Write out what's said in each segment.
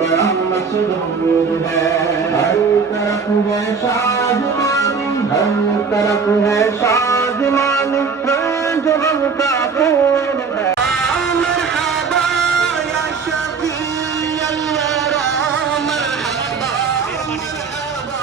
بڑا مسرور ہے، ہر طرف ہے شادمانی، ہر طرف ہے شادمانی، رنج غم کا پھول ہے۔ مرحبا یا شفیع الورا، مرحبا مرحبا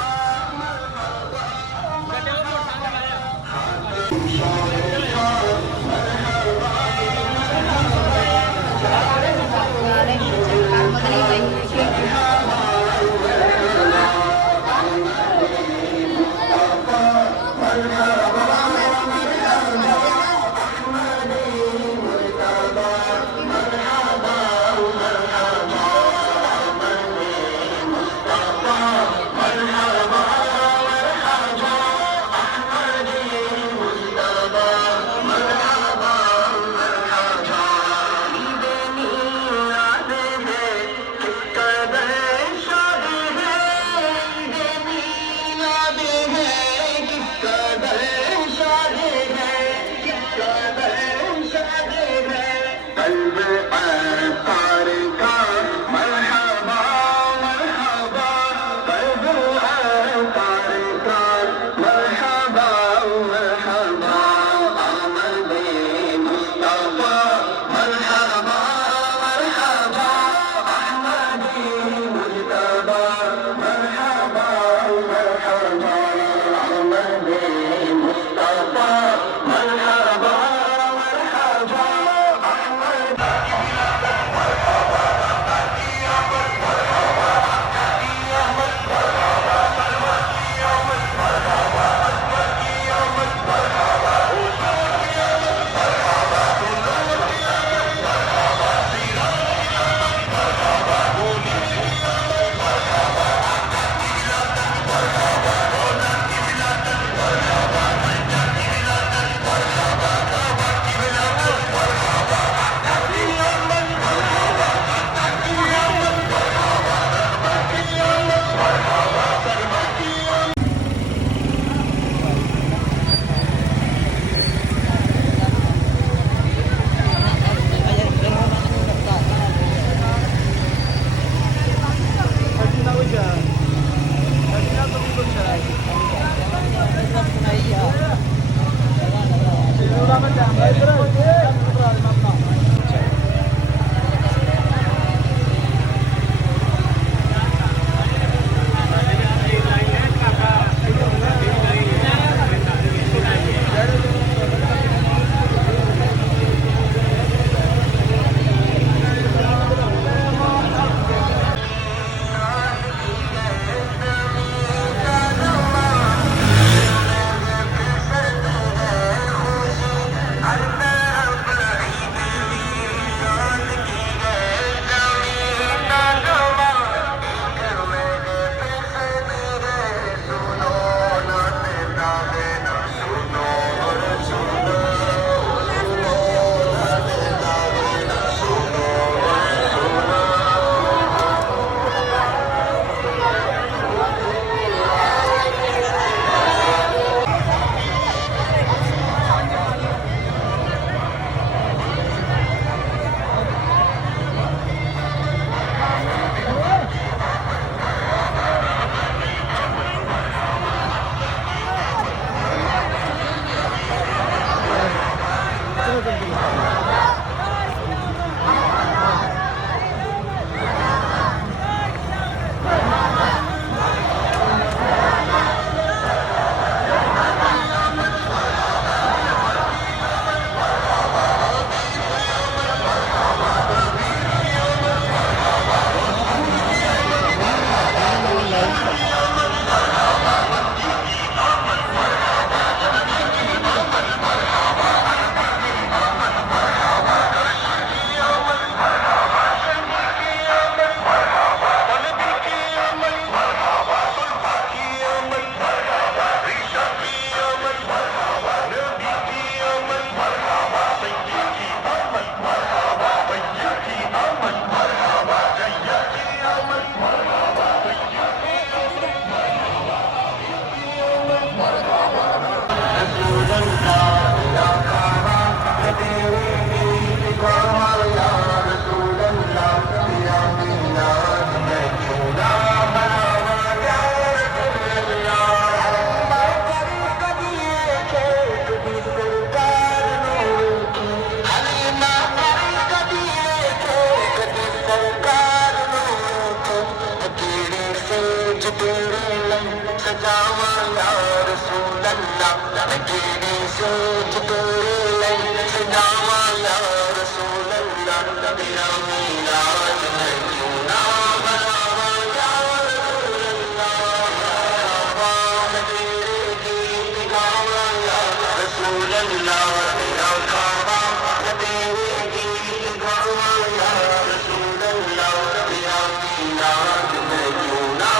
تیری سوچ تیرے سجاوا یا رسول اللہ تیرا میلاد میں کیوں نہ مناوا یا رسول اللہ میں تیرے گیت گاوا یا رسول اللہ تیرا کعبہ میں تیرے گیت گاوا یا رسول اللہ تیرا میلاد میں کیوں نہ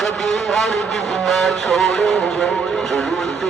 کبھی ہرگز نہ چھوڑیں گے جلوس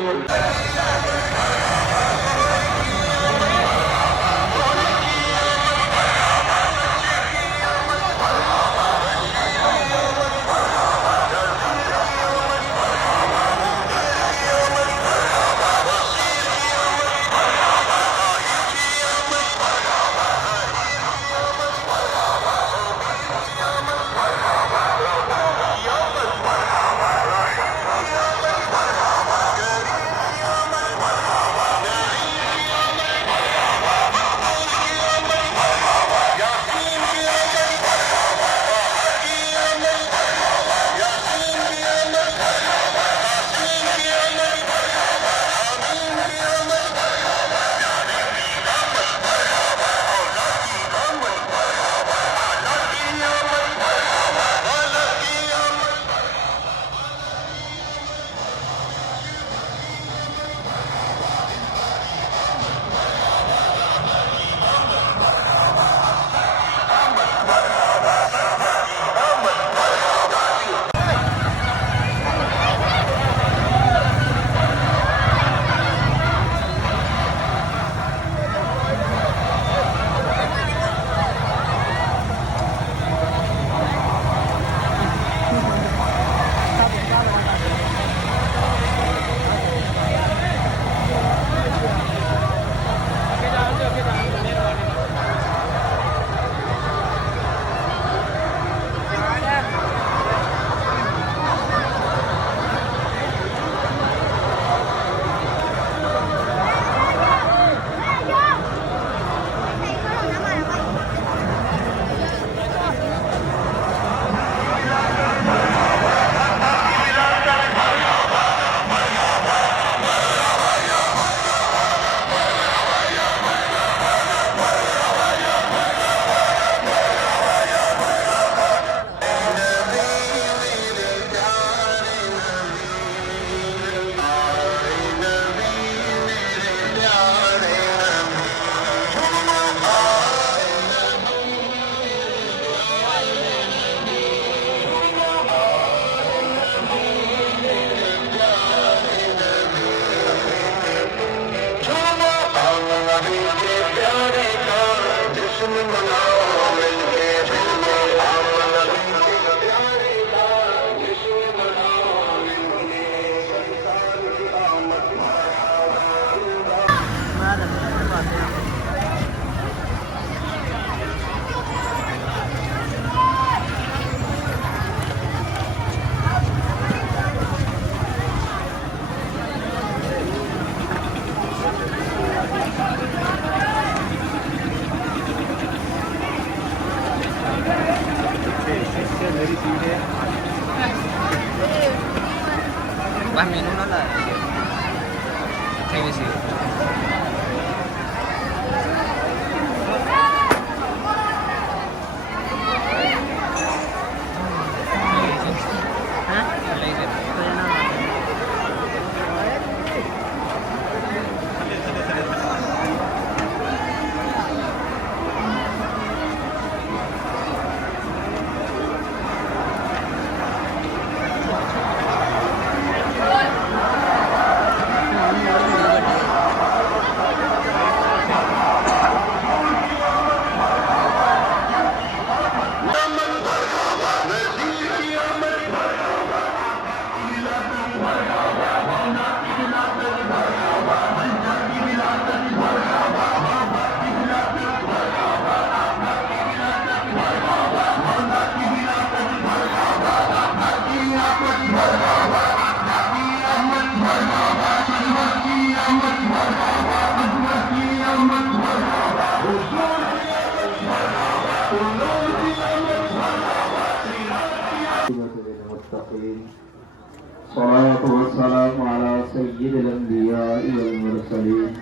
الصلاة والسلام على سيد الأنبياء والمرسلين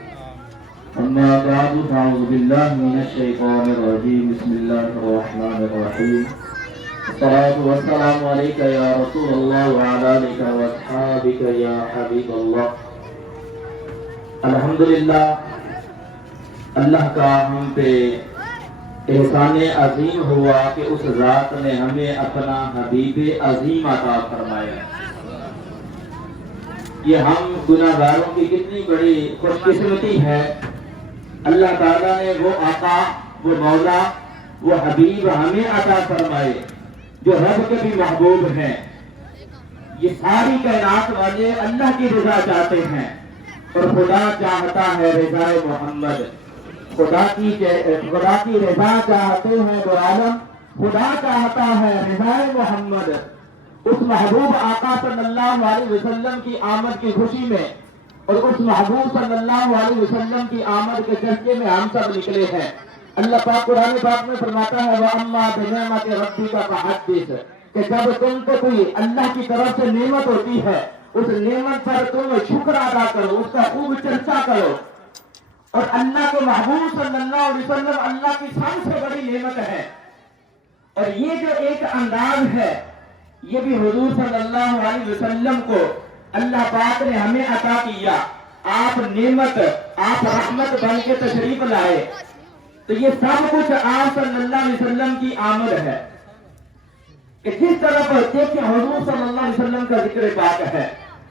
أما بعد فأعوذ بالله من الشيطان الرجيم بسم الله الرحمن الرحيم الصلاة والسلام عليك يا رسول الله وعلى آلك وأصحابك يا حبيب الله الحمدللہ اللہ کا ہم پہ احسان عظیم ہوا کہ اس ذات نے ہمیں اپنا حبیب عظیم عطا فرمایا. یہ ہم گناہگاروں کی کتنی بڑی خوش قسمتی ہے. اللہ تعالیٰ نے وہ آقا، وہ مولا، وہ حبیب ہمیں عطا فرمائے جو رب کے بھی محبوب ہیں. یہ ساری کائنات والے اللہ کی رضا چاہتے ہیں اور خدا چاہتا ہے رضا محمد. خدا کی رضا چاہتے ہیں دو عالم، خدا چاہتا ہے رضا محمد. اس محبوب آقا صلی اللہ علیہ وسلم کی آمد کی خوشی میں اور اس محبوب صلی اللہ علیہ وسلم کی آمد کے جذبے میں ہم سب نکلے ہیں. اللہ پاک قرآن پاک میں فرماتا ہے وَأَمَّا بِنِعْمَةِ رَبِّكَ فَحَدِّثْ کہ جب تم کو کوئی اللہ کی طرف سے نعمت ہوتی ہے اس نعمت پر تم شکر ادا کرو، اس کا خوب چرچا کرو. اور اللہ کے محبوب صلی اللہ علیہ وسلم اللہ کی سب سے بڑی نعمت ہے. اور یہ جو ایک انداز ہے یہ بھی حضور صلی اللہ علیہ وسلم کو اللہ پاک نے ہمیں عطا کیا. آپ نعمت، آپ رحمت بن کے تشریف لائے. تو یہ سب کچھ آپ صلی اللہ علیہ وسلم کی آمد ہے کہ جس طرح پر دیکھیں حضور صلی اللہ علیہ وسلم کا ذکر پاک ہے،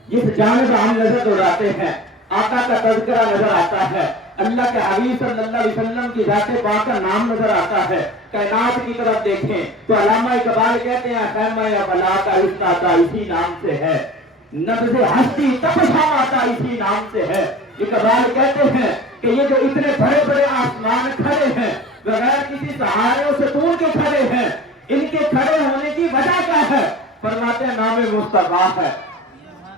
جس جانب ہم نظر دوڑاتے ہیں آقا کا تذکرہ نظر آتا ہے، اللہ کے حبیب صلی اللہ علیہ وسلم کی ذات پاک کا نام نظر آتا ہے. کائنات کی طرف دیکھیں تو علامہ اقبال کہتے ہیں خیمہ بلا کا استاتا اسی نام سے ہے، نبض ہستی تپشا ماتا اسی نام سے ہے. اقبال کہتے ہیں کہ یہ جو اتنے بڑے بڑے آسمان کھڑے ہیں بغیر کسی سہارے سے ستون کے کھڑے ہیں، ان کے کھڑے ہونے کی وجہ کیا ہے؟ فرماتے ہیں نام مصطفیٰ ہے.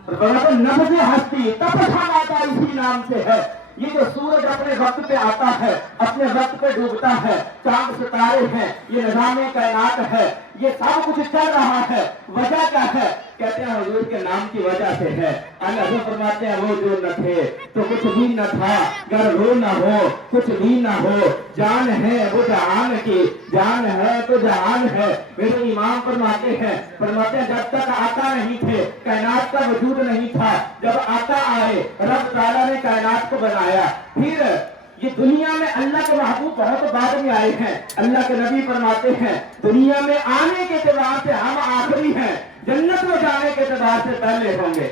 فرماتے ہیں نبض ہستی تپشا ماتا اسی نام سے ہے. یہ جو سورج اپنے وقت پہ آتا ہے، اپنے وقت پہ ڈوبتا ہے، چاند ستارے ہیں، یہ نظام کائنات ہے، یہ سب کچھ چل رہا ہے. وجہ کیا ہے؟ کہتے ہیں حضور کے نام کی وجہ سے ہے. اللہ فرماتے ہیں وہ جو نہ تھے تو کچھ بھی نہ تھا، گر وہ نہ ہو کچھ بھی نہ ہو، جان ہے وہ جہان کی، جان ہے تو جہان ہے. میرے امام فرماتے ہیں جب تک آقا نہیں تھے کائنات کا وجود نہیں تھا. جب آقا آئے رب تعالیٰ نے کائنات کو بنایا. پھر یہ دنیا میں اللہ کے محبوب بہت بعد میں آئے ہیں. اللہ کے نبی فرماتے ہیں دنیا میں آنے کے اعتبار سے ہم آخری ہیں، جنت میں جانے کے اعتبار سے پہلے ہوں گے.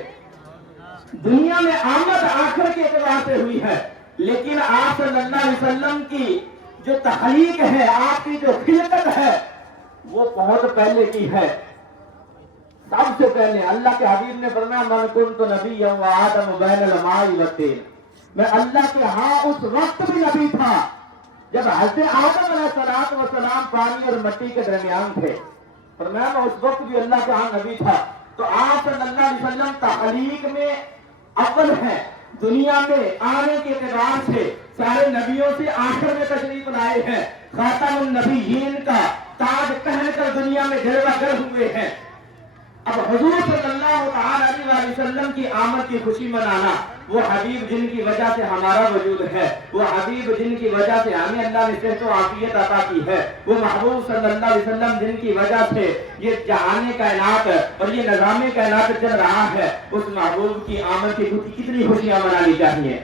دنیا میں آمد آخر کے اعتبار سے ہوئی ہے، لیکن آپ صلی اللہ علیہ وسلم کی جو تخلیق ہے، آپ کی جو خلقت ہے وہ بہت پہلے کی ہے. سب سے پہلے اللہ کے حبیب نے فرمایا من کنت نبیا وآدم بین الماء والطین، میں اللہ کے ہاں اس وقت بھی نبی تھا جب حضرت آدم علیہ السلام پانی اور مٹی کے درمیان تھے. فرمایا میں اس وقت بھی اللہ کے ہاں نبی تھا. تو آپ صلی اللہ علیہ وسلم تخلیق میں اول ہے، دنیا میں آنے کے اعتبار سے سارے نبیوں سے آخر میں تشریف لائے ہیں. خاتم النبیین کا تاج پہن کر دنیا میں جلوہ گر ہوئے ہیں. اب حضور صلی اللہ علیہ وسلم کی آمد کی خوشی منانا، وہ حبیب جن کی وجہ سے ہمارا وجود ہے، وہ حبیب جن کی وجہ سے ہمیں اللہ نے صحت و عافیت عطا کی ہے، وہ محبوب صلی اللہ علیہ وسلم جن کی وجہ سے یہ جہان کائنات اور یہ نظام کائنات چل رہا ہے، اس محبوب کی آمد کی کتنی خوشیاں منانی چاہیے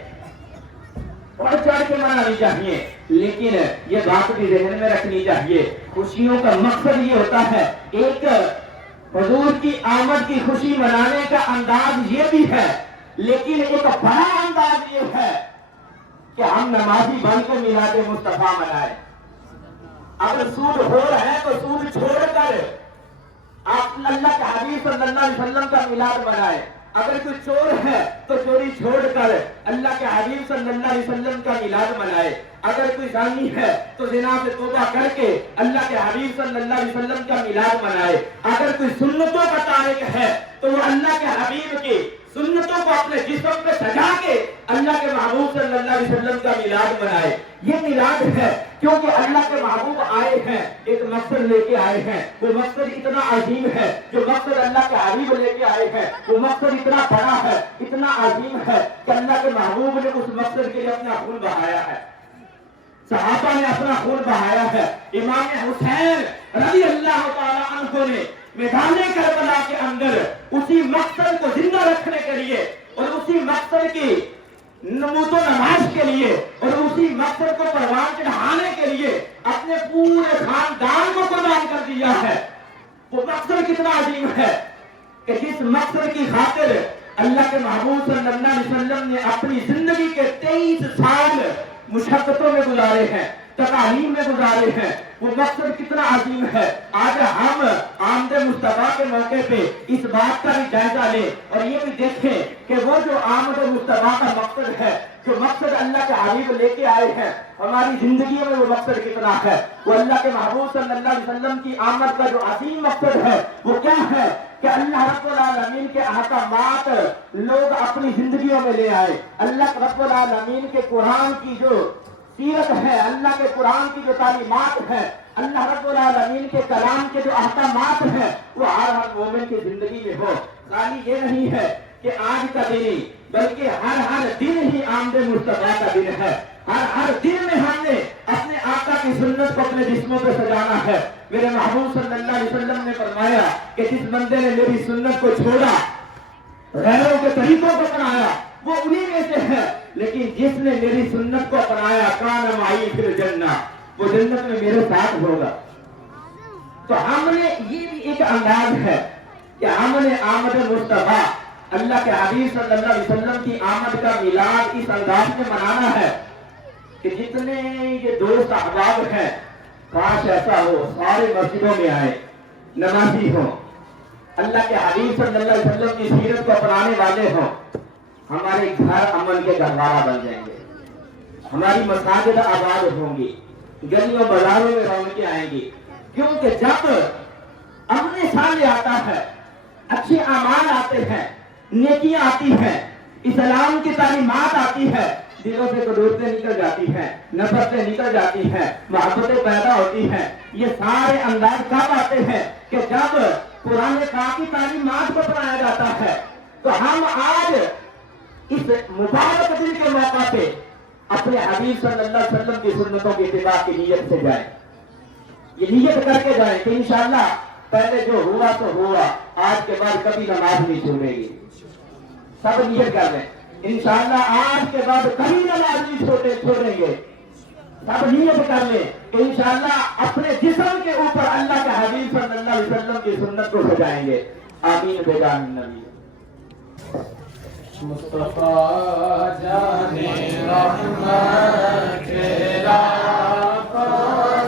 اور چڑھ کے منانی چاہیے. لیکن یہ بات بھی ذہن میں رکھنی چاہیے خوشیوں کا مقصد یہ ہوتا ہے، ایک حضور کی آمد کی خوشی منانے کا انداز یہ بھی ہے، لیکن ایک بڑا انداز یہ ہے کہ ہم نمازی بن کے میلاد مصطفیٰ منائیں. اگر سود ہو رہا ہے تو سود چھوڑ کر آپ اللہ کے حبیب صلی اللہ علیہ وسلم کا میلاد منائیں. اگر کوئی چور ہے تو چوری چھوڑ کر اللہ کے حبیب صلی اللہ علیہ وسلم کا میلاد منائے. اگر کوئی زانی ہے تو زنا سے توبہ کر کے اللہ کے حبیب صلی اللہ علیہ وسلم کا میلاد منائے. اگر کوئی سنتوں کا تارک ہے تو وہ اللہ کے حبیب کی سنتوں کو اپنے جسم پہ سجا کے اللہ کے محبوب صلی اللہ علیہ وسلم کا میلاد منائے. یہ میلاد ہے کیونکہ اللہ کے محبوب آئے ہیں، ایک مقصد لے کے آئے ہیں، وہ مقصد اتنا عظیم ہے، جو مقصد اللہ کے حبیب لے کے آئے ہیں وہ مقصد اتنا بڑا ہے، اتنا عظیم ہے کہ اللہ کے محبوب نے اس مقصد کے لیے اپنا خون بہایا ہے، صحابہ نے اپنا خون بہایا ہے۔ امام حسین رضی اللہ تعالی عنہ نے میدان کربلا کے اندر اسی مقصد کو زندہ رکھنے کے لیے اور اسی مقصد کی نمود و نمائش کے لیے اور اسی مقصد کو پروان چڑھانے کے لیے اپنے پورے خاندان کو قربان کر دیا ہے۔ وہ مقصد کتنا عظیم ہے کہ جس مقصد کی خاطر اللہ کے محبوب صلی اللہ علیہ وسلم نے اپنی زندگی کے 23 سال مشقتوں میں گزارے ہیں، تعلیم میں گزارے ہیں، وہ مقصد کتنا عظیم ہے۔ آج ہم آمد مصطفیٰ کے موقع پہ اس بات کا بھی جائزہ لیں اور یہ بھی دیکھیں کہ وہ جو آمد مصطفیٰ کا مقصد ہے، جو مقصد اللہ کے حبیب لے کے آئے ہیں، ہماری زندگی میں وہ مقصد کتنا ہے۔ وہ اللہ کے محبوب صلی اللہ علیہ وسلم کی آمد کا جو عظیم مقصد ہے وہ کیا ہے کہ اللہ رب العالمین کے احکامات لوگ اپنی زندگیوں میں لے آئے، اللہ رب العالمین کے قرآن کی جو سیرت ہے، اللہ کے قرآن کی جو تعلیمات ہے، اللہ رب العالمین کے کلام کے جو احکامات ہیں وہ ہر مومن کی زندگی میں ہو۔ خالی یہ نہیں ہے کہ آج کا دن ہی بلکہ ہر دن ہی آمد مصطفیٰ کا دن ہے۔ ہر دن میں ہم نے اپنے آقا کی سنت کو اپنے جسموں پہ سجانا ہے۔ میرے محبوب صلی اللہ علیہ وسلم نے فرمایا کہ جس بندے نے میری سنت کو چھوڑا، غیروں کے طریقوں کو اپنایا، وہ انہی میں سے ہے، لیکن جس نے میری سنت کو اپنایا کان معی فی الجنہ، وہ جنت میں میرے ساتھ ہوگا۔ تو ہم نے یہ بھی ایک انداز ہے کہ ہم نے آمد مصطفیٰ اللہ کے حبیب صلی اللہ علیہ وسلم کی آمد کا میلاد اس انداز میں منانا ہے کہ جتنے یہ دوست احباب ہیں کاش ایسا ہو سارے مسجدوں میں آئے، نمازی ہوں، اللہ کے حبیب صلی اللہ علیہ وسلم کی سیرت کو اپنانے والے ہوں، ہمارے گھر امن کے گہوارہ بن جائیں گے، ہماری مساجد آباد ہوں گی، گلیوں بازاروں میں رونقیں آئیں گی، کیونکہ جب امن سامنے آتا ہے، اچھے اعمال آتے ہیں، نیکیاں آتی ہیں، اسلام کی تعلیمات آتی ہے، دلوں سے قدورتیں نکل جاتی ہیں، نفرتیں نکل جاتی ہیں، محبتیں پیدا ہوتی ہیں۔ یہ سارے انداز کب آتے ہیں کہ جب قرآن پاک کی تعلیمات کو اپنایا جاتا ہے۔ تو ہم آج اس مبارک دن کے موقع پہ اپنے حبیب صلی اللہ علیہ وسلم کی سنتوں کی اتباع کی نیت سے جائیں، یہ نیت کر کے جائیں کہ انشاءاللہ پہلے جو ہوا تو ہوا، آج کے بعد کبھی نماز نہیں چھوڑے گی۔ سب نیت کر لیں انشاءاللہ آج کے بعد کبھی نماز نہیں چھوڑیں گے۔ سب نیت کر لیں کہ انشاءاللہ اپنے جسم کے اوپر اللہ کے حبیب صلی اللہ علیہ وسلم کی سنت کو سجائیں گے۔ آمین بجاہ النبی۔ مصطفیٰ جانے رحمت تیرا کو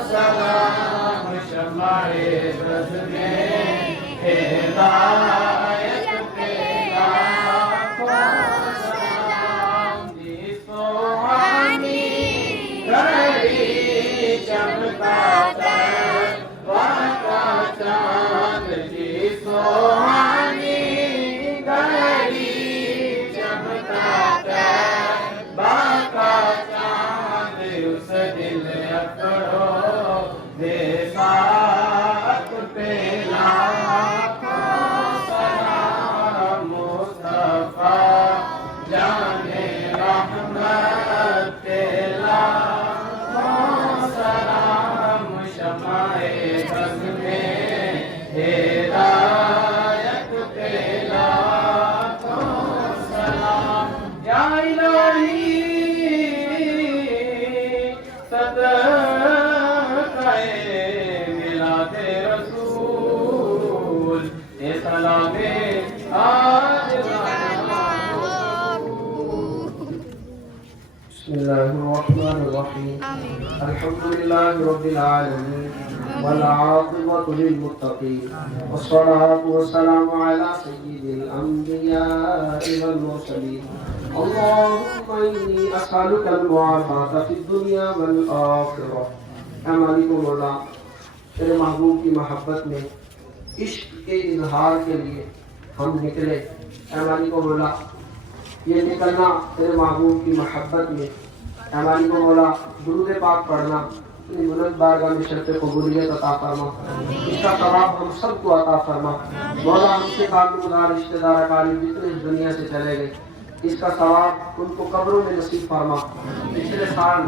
سلام، شمع رز میں ہدایت تیرا کو سلام، جی سوہانی گھڑی چمکا تروا کا چاند، جی سوہانی گھڑی باقا چاند، اس دل اکڑو دے ساتھ پہ لاکھوں سلام، مصطفیٰ جانے رحمت تیرا کو سلام، شمع بز میں ہدایت تیرا کو سلام، یا الہی صدقہ میلاد رسول، اے سلام آج بسم اللہ الرحمن الرحیم، الحمدللہ رب العالمین والعاقبۃ للمتقین، والصلاة والسلام علی سید الانبیاء والمرسلین، اللہم انی اسألک المعافاة فی الدنیا والآخرہ۔ اے مالک و مولا، تیرے محبوب کی محبت میں عشق کے اظہار کے لیے ہم نکلے۔ اے مالک و مولا، یہ نکلنا تیرے محبوب کی محبت میں اے مالک و مولا درود پاک پڑھنا اپنی بلند بارگاہ میں شرط قبولیت عطا فرما، اس کا ثواب ہم سب کو عطا فرما۔ مولا ہم سے تعلق دار رشتہ دار اقارب جتنے اس دنیا سے چلے گئے، اس کا ثواب ان کو قبروں میں نصیب فرما۔ پچھلے سال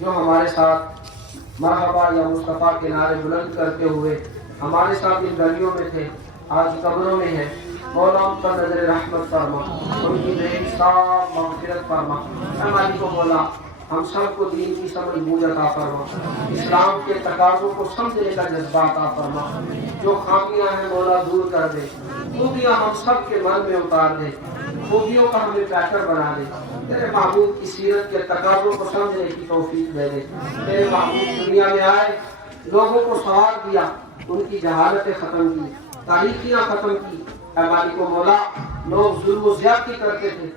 جو ہمارے ساتھ مرحبا یا مصطفیٰ کے نعرے بلند کرتے ہوئے ہمارے ساتھ ان گلیوں میں تھے، آج قبروں میں ہیں، مولا ان پر نظر رحمت فرما، ان کی بے حساب مغفرت فرما۔ اے مالک و مولا ہم سب کو دین کی سمجھ بوجھ عطا فرما، اسلام کے تقاضوں کو سمجھنے کا جذبہ عطا فرما، جو خامیاں ہیں مولا دور کر دے، خوبیاں ہم سب کے من میں اتار دے، خوبیوں کا ہمیں پیکر بنا دے، تیرے محبوب کی سیرت کے تقاضوں کو سمجھنے کی توفیق دے دے۔ تیرے محبوب دنیا میں آئے، لوگوں کو سوار دیا، ان کی جہالتیں ختم کی، تاریخیاں ختم کی۔ اے مالک و مولا لوگ ظلم و زیادتی کرتے تھے،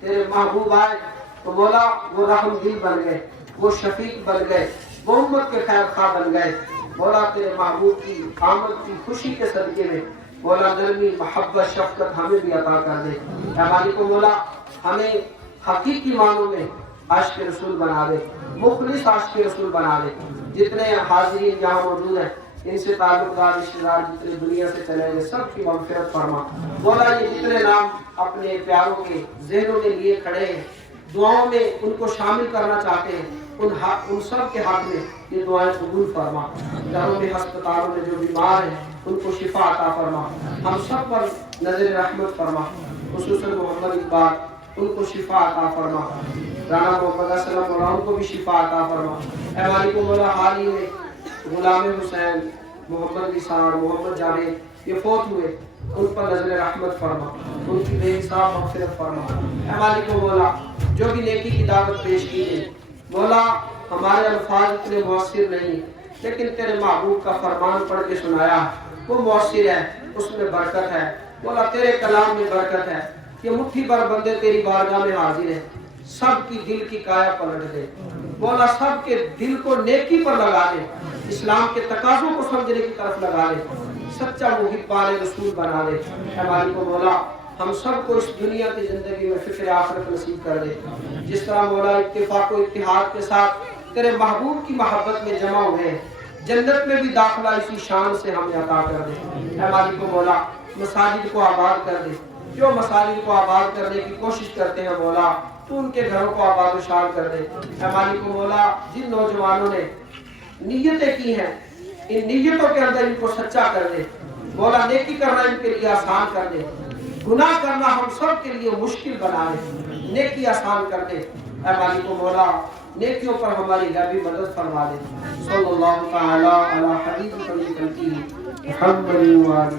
تیرے محبوب آئے تو مولا وہ رحم دل بن گئے، وہ شفیق بن گئے، وہ امت کے خیر خواہ بن گئے۔ مولا تیرے محبوب کی آمد کی خوشی کے صدقے میں مولا نرمی محبت شفقت ہمیں بھی عطا کر دے۔ اے مالک و مولا ہمیں حقیقی معنوں میں عاشق رسول بنا دے، مخلص عاشق رسول بنا دے۔ جتنے حاضرین یہاں موجود ہیں ان سے تعلق دار رشتہ دار جتنے دنیا سے چلے گئے سب کی مغفرت فرما۔ مولا یہ جتنے نام اپنے پیاروں کے ذہنوں میں لیے کھڑے ہیں، دعاؤں میں ان کو شامل کرنا چاہتے ہیں، ان سب کے حق میں یہ دعائیں قبول فرما۔ گھروں میں ہسپتالوں میں جو بیمار ہیں ان کو شفا عطا فرما، ہم سب پر نظر رحمت فرما، خصوصاً محمد اقبال ان کو شفا عطا فرما، رانا محمد اسلم مولا ان کو بھی شفا عطا فرما۔ اے مالک و مولا حال ہی میں غلام حسین، محمد نثار، محمد جاوید یہ فوت ہوئے، ان پر نظر رحمت فرما، ان کی بے حساب مغفرت فرما۔ اے مالک و مولا جو بھی نیکی کی دعوت پیش کی ہے مولا ہمارے الفاظ اتنے مؤثر نہیں لیکن تیرے محبوب کا فرمان پڑھ کے سنایا وہ مؤثر ہے، اس میں برکت ہے مولا، تیرے کلام میں برکت ہے۔ یہ مٹھی بھر بندے تیری بارگاہ میں حاضر ہیں، سب کی دل کی کایا پلٹ دے مولا، سب کے دل کو نیکی پر لگا دے، اسلام کے تقاضوں کو سمجھنے کی طرف لگا دے، سچا محبان رسول بنا دے۔ اے مالک و مولا ہم سب کو اس دنیا کی زندگی میں فکر آخرت نصیب کر دے، جس طرح مولا اتفاق و اتحاد کے ساتھ تیرے محبوب کی محبت میں جمع ہوئے ہیں، جنت میں بھی داخلہ اسی شان سے ہمیں عطا کر دے۔ اے مالک و مولا مساجد کو آباد کر دے، جو مساجد کو آباد کرنے کی کوشش کرتے ہیں مولا تو ان کے گھروں کو آباد و شاد کر دے۔ اے مالک و مولا جن نوجوانوں نے نیتیں کی ہیں ان نیتوں کے اندر ان کو سچا کر دے مولا، نیکی کرنا ان کے لیے آسان کر دے، گناہ کرنا ہم سب کے لیے مشکل بنا دے، نیکی آسان کر دے۔ اے مالک و مولا نیکیوں پر ہماری بھی مدد فرما دے۔ صلی اللہ تعالی علی حبیبک محمد